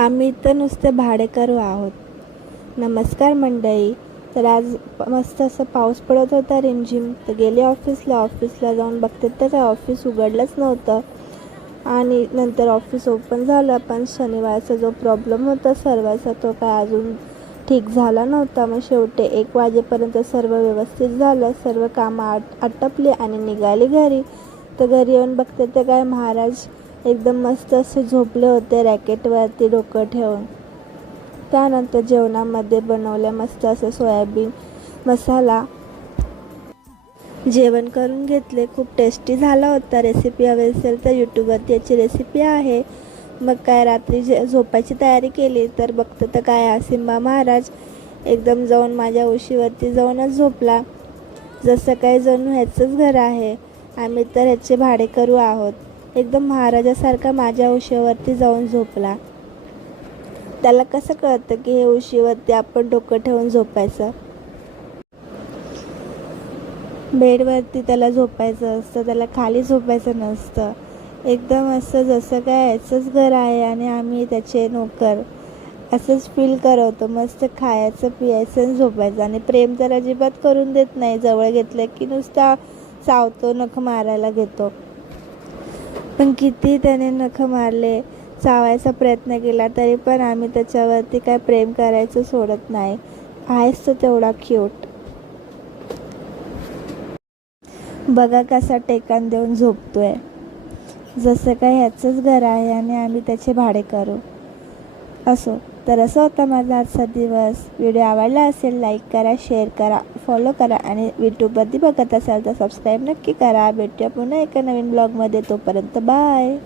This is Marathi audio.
आम्ही तर नुसते भाडेकरू आहोत. नमस्कार मंडळी. तर आज मस्त असं पाऊस पडत होता रिमझिम. तर गेले ऑफिसला जाऊन बघते तर काय ऑफिस उघडलंच नव्हतं. आणि नंतर ऑफिस ओपन झालं, पण शनिवारचा जो प्रॉब्लेम होता सर्वांचा तो काय अजून ठीक झाला नव्हता. मग शेवटी 1 वाजेपर्यंत सर्व व्यवस्थित झालं. सर्व कामं आटपली आणि निघाली घरी. तर घरी येऊन बघते तर काय महाराज एकदम मस्त असे झोपले होते रॅकेटवरती डोकं ठेवून. त्यानंतर जेवणामध्ये बनवलं मस्त असं सोयाबीन मसाला. जेवण करून घेतले. खूप टेस्टी झाला होता. रेसिपी हवी असेल तर यूट्यूबवरती याची रेसिपी आहे. मग काय रात्री झोपायची तयारी केली तर बघते तर काय सिम्बा महाराज एकदम जाऊन माझ्या उशीवरती जाऊनच झोपला. जसं काय जणू ह्याचंच घर आहे. आम्ही तर ह्याचे भाडेकरू आहोत. एकदम महाराजासारखा माझ्या उशीवरती जाऊन झोपला. त्याला कसं कळतं की हे उशीवरती आपण डोकं ठेवून झोपायचं. बेडवरती त्याला झोपायचं असतं, त्याला खाली झोपायचं नसतं. एकदम असं जसं काय याचंच घर आहे आणि आम्ही त्याचे नोकर असंच फील करवतो. मस्त खायचं पियायचं आणि झोपायचं. आणि प्रेम तर अजिबात करून देत नाही. जवळ घेतलं की नुसता चावतो, नख मारायला घेतो. पण किती त्याने नख मारले, चावायचा प्रयत्न केला तरी पण आम्ही त्याच्यावरती काय प्रेम करायचं सोडत नाही. आहेच तो तेवढा क्यूट. बघा कसा टेकान देऊन झोपतोय. जसं काय ह्याचंच घर आहे आणि आम्ही त्याचे भाडेकरू. असो, तर असं होता माझा आजचा दिवस. व्हिडिओ आवडला असेल लाईक करा, शेअर करा, फॉलो करा आणि यूट्यूबवरती बघत असाल तर सबस्क्राईब नक्की करा. भेटूया पुन्हा एका नवीन ब्लॉगमध्ये. तोपर्यंत बाय.